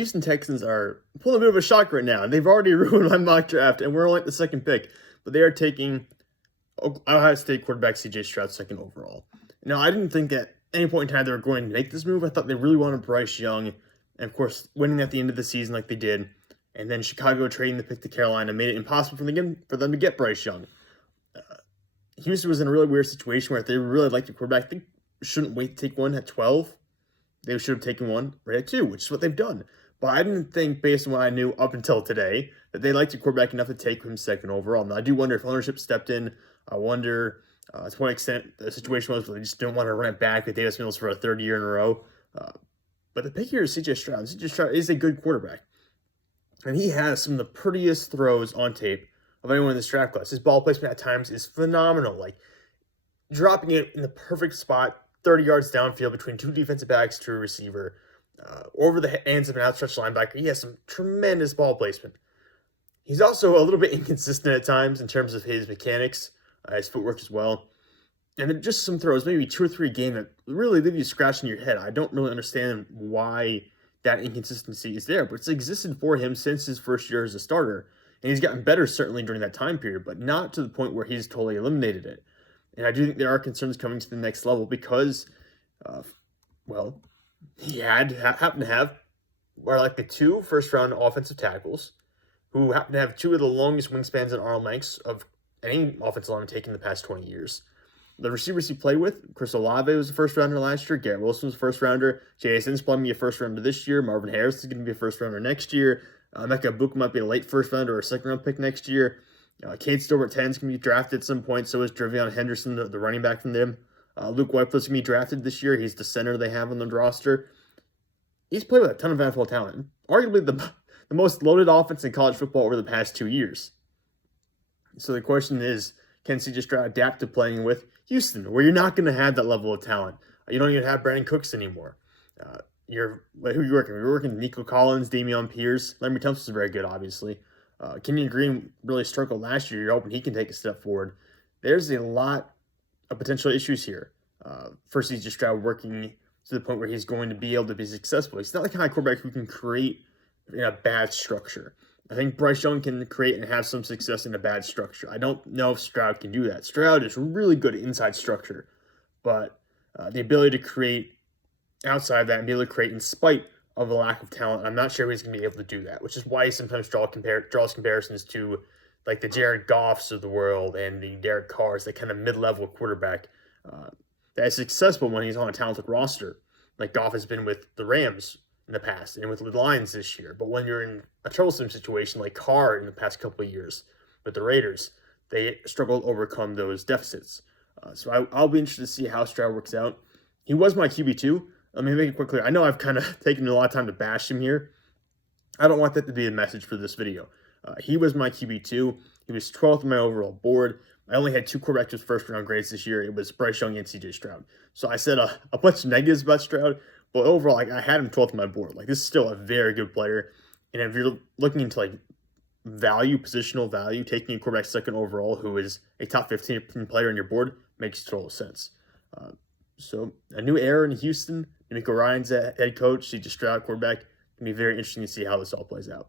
Houston Texans are pulling a bit of a shock right now. They've already ruined my mock draft, and we're only at the second pick. But they are taking Ohio State quarterback C.J. Stroud second overall. Now, I didn't think at any point in time they were going to make this move. I thought they really wanted Bryce Young, and of course, winning at the end of the season like they did. And then Chicago trading the pick to Carolina made it impossible for them to get Bryce Young. Houston was in a really weird situation where if they really liked the quarterback, they shouldn't wait to take one at 12. They should have taken one right at 2, which is what they've done. But I didn't think, based on what I knew up until today, that they liked the quarterback enough to take him second overall. Now, I do wonder if ownership stepped in. I wonder to what extent the situation was where they just don't want to run it back with Davis Mills for a third year in a row. But the pick here is C.J. Stroud. C.J. Stroud is a good quarterback. And he has some of the prettiest throws on tape of anyone in this draft class. His ball placement at times is phenomenal. Like, dropping it in the perfect spot, 30 yards downfield between two defensive backs to a receiver, over the hands of an outstretched linebacker. He has some tremendous ball placement. He's also a little bit inconsistent at times in terms of his mechanics, his footwork as well. And then just some throws, maybe 2 or 3 a game that really leave you scratching your head. I don't really understand why that inconsistency is there, but it's existed for him since his first year as a starter. And he's gotten better certainly during that time period, but not to the point where he's totally eliminated it. And I do think there are concerns coming to the next level because, he happened to have like the 2 first-round offensive tackles who happen to have 2 of the longest wingspans and arm lengths of any offensive lineman taken in the past 20 years. The receivers he played with, Chris Olave was a first-rounder last year. Garrett Wilson was a first-rounder. Jason's probably going to be a first-rounder this year. Marvin Harris is going to be a first-rounder next year. Mecca Ibuka might be a late first-rounder or a second-round pick next year. Cade Stobart 10 is going to be drafted at some point. So is Dravion Henderson, the running back from them. Luke Whitefoot's going to be drafted this year. He's the center they have on the roster. He's played with a ton of NFL talent. Arguably the most loaded offense in college football over the past 2 years. So the question is, can C.J. Stroud adapt to playing with Houston, where you're not going to have that level of talent? You don't even have Brandon Cooks anymore. Who are you working? You're working Nico Collins, Dameon Pierce. Larry Thompson's very good, obviously. Kenyon Green really struggled last year. You're hoping he can take a step forward. There's a lot of potential issues here for C.J. Stroud working to the point where he's going to be able to be successful. He's not the kind of quarterback who can create in a bad structure. I think Bryce Young can create and have some success in a bad structure. I don't know if Stroud can do that. Stroud is really good at inside structure, but the ability to create outside of that and be able to create in spite of a lack of talent, I'm not sure he's going to be able to do that, which is why he sometimes draws comparisons to like the Jared Goffs of the world and the Derek Carrs, that kind of mid-level quarterback that is successful when he's on a talented roster, like Goff has been with the Rams in the past and with the Lions this year. But when you're in a troublesome situation like Carr in the past couple of years with the Raiders, they struggle to overcome those deficits. So I'll be interested to see how Stroud works out. He was my QB2. Let me make it quick clear. I know I've kind of taken a lot of time to bash him here. I don't want that to be a message for this video. He was my QB2. He was 12th on my overall board. I only had 2 quarterbacks with first-round grades this year. It was Bryce Young and C.J. Stroud. So I said a bunch of negatives about Stroud, but overall, I had him 12th on my board. Like, this is still a very good player. And if you're looking into, like, value, positional value, taking a quarterback second overall who is a top 15 player on your board makes total sense. So a new era in Houston. D'Amico Ryan's head coach. C.J. Stroud, quarterback. It's going to be very interesting to see how this all plays out.